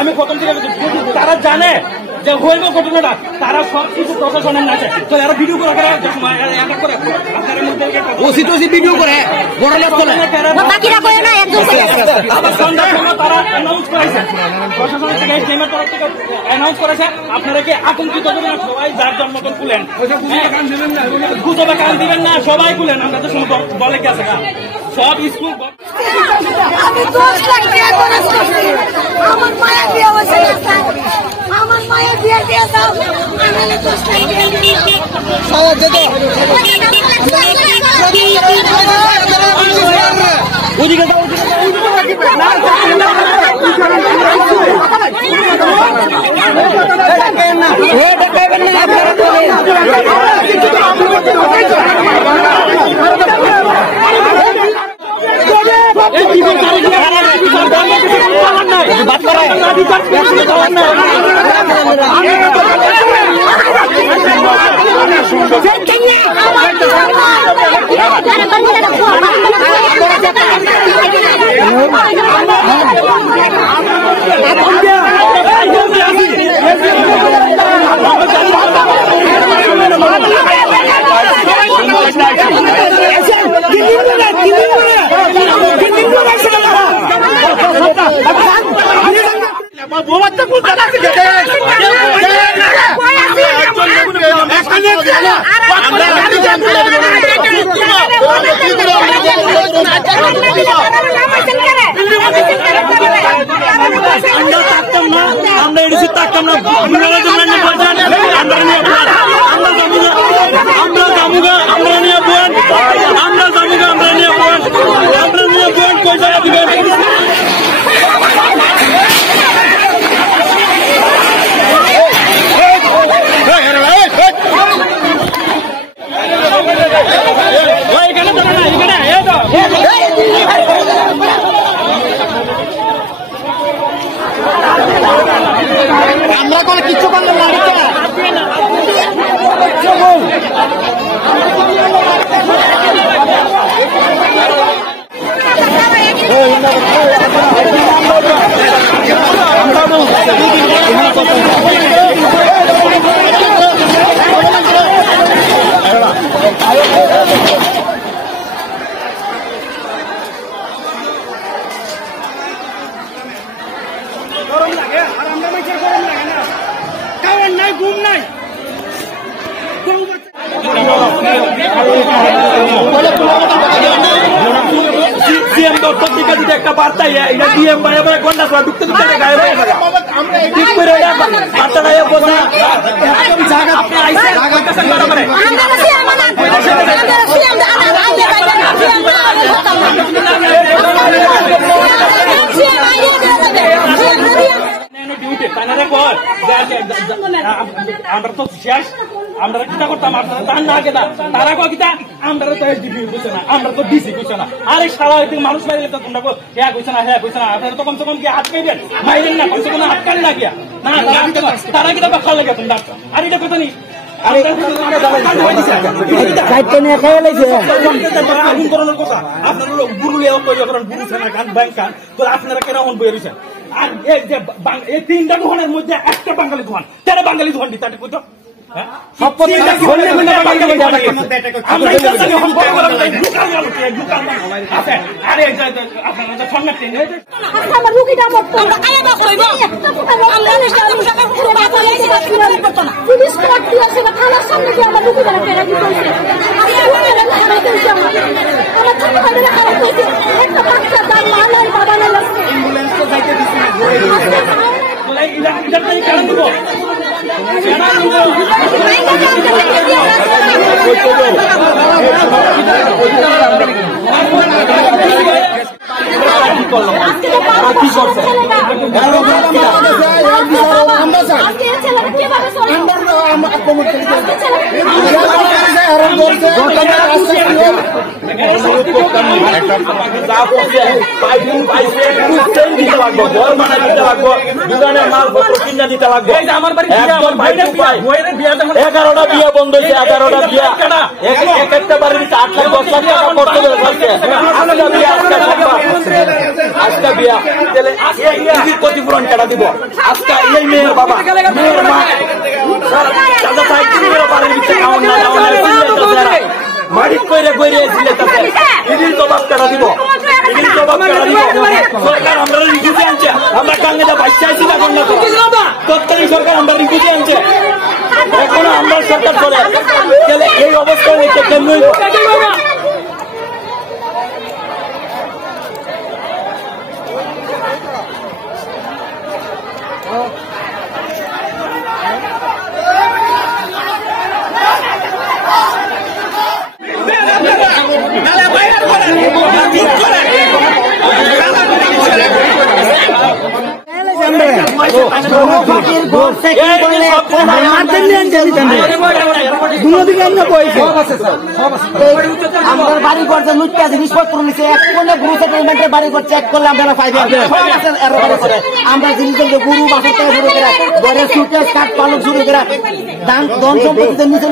আমি প্রথম থেকে তারা জানে যে হইব ঘটনাটা, তারা সব কিছু প্রশাসনের নাচে তো এরা ভিডিও করে ভিডিও করে আবার সন্ধ্যার সময় তারা অ্যানাউন্স করেছে, প্রশাসনের থেকে তরফ থেকে অ্যানাউন্স করেছে আপনারা কি আতঙ্কিত হবেন না, সবাই যার জন্ম মতন খুলেন, গুজবে কান দিবেন না, সবাই খুলেন। আমরা তো বলে কি আছে সব স্কুল আমি 10 লাখ টাকা খরচ করছি, আমার মায়ের বিয়ে হয়েছে, আমার মায়ের বিয়ে দিয়ে দাও, আমি 10 লাখ টাকা দিয়েছি। ওদিকে যাও, আমরা এডিসি থাকতাম না, আমরা কোনো কিছু করলাম না। গরম লাগে আর আমরা মেয়েছে গরম লাগে না, খাওয়ার নাই, ঘুম নাই, সিএম দপ্তর থেকে যদি একটা বার্তা এটা ডিএম ভাই আমরা ঘন্টা ঢুকতে ঢুকতে গায়ে হয়ে গেল, ঠিক করে বার্তাটা বোঝা একদম জায়গা আমরা তো শেষ, আমরা কিতা করতাম আপনারা তার না কেতা তারা কিতা আমরা তো এসডিপি কইছে না, আমরা তো ডিসি কইছে না, আরে সারা মানুষ মাইলে তো তোমরা হ্যাঁ কইছে না, হ্যাঁ কইছে না, আপনারা তো কমসে কম কি হাত খাইবেন, মাইলেন না, কমসে কম হাত কাটে না গিয়া না, তারা কিতা বাক্কা লাগে তোমরা, আর এটা কথা নেই আপনারা কেন বই রয়েছেন। আর এই 3টা দোকানের মধ্যে একটা বাঙালি দোকান, তারা বাঙালি দোকান দিতে কত মালপত্র কিনা দিতে লাগবে। আমার বাড়ি 11টা বিয়ে বন্ধ হয়েছে, 11টা বিয়ে এক একটা বাড়ির 8 লাখ 10 লাখ টাকা করতে হবে। আজকে বিয়া তাহলে এই ক্ষতিপূরণ কেটা দিব আজকে এই মেয়ের বাবা মেয়ের মা দাদা তাই কিনে বাড়ির ভিতরে খাওয়ান না মারিক কইরে কইরে দিলেতাছে এদিন জবাব কেটা দিব এদিন জবাব কেটা দিব সরকার আমরা রিকুজে আনছে আমরা কাঙ্গেটা বাচ্চা আইছি না কোন না তৎকালীন সরকার আমরা রিকুজে আনছে এখন আমরা সরকার চলে তাহলে এই অবস্থায় নিতে কেমন আমার বাড়ি করছে লুটটা জিনিসপত্র নিচ্ছে এক কোনে গুরু সেটেলমেন্টের বাড়ি করছে এক করলে আমরা ফাইদা আমরা জিনিসগুলো গুরু বাসা থেকে শুরু করে ঘরের সুটকেস কাঠ পালক শুরু করে দান ধন সম্পত্তিতে নিচে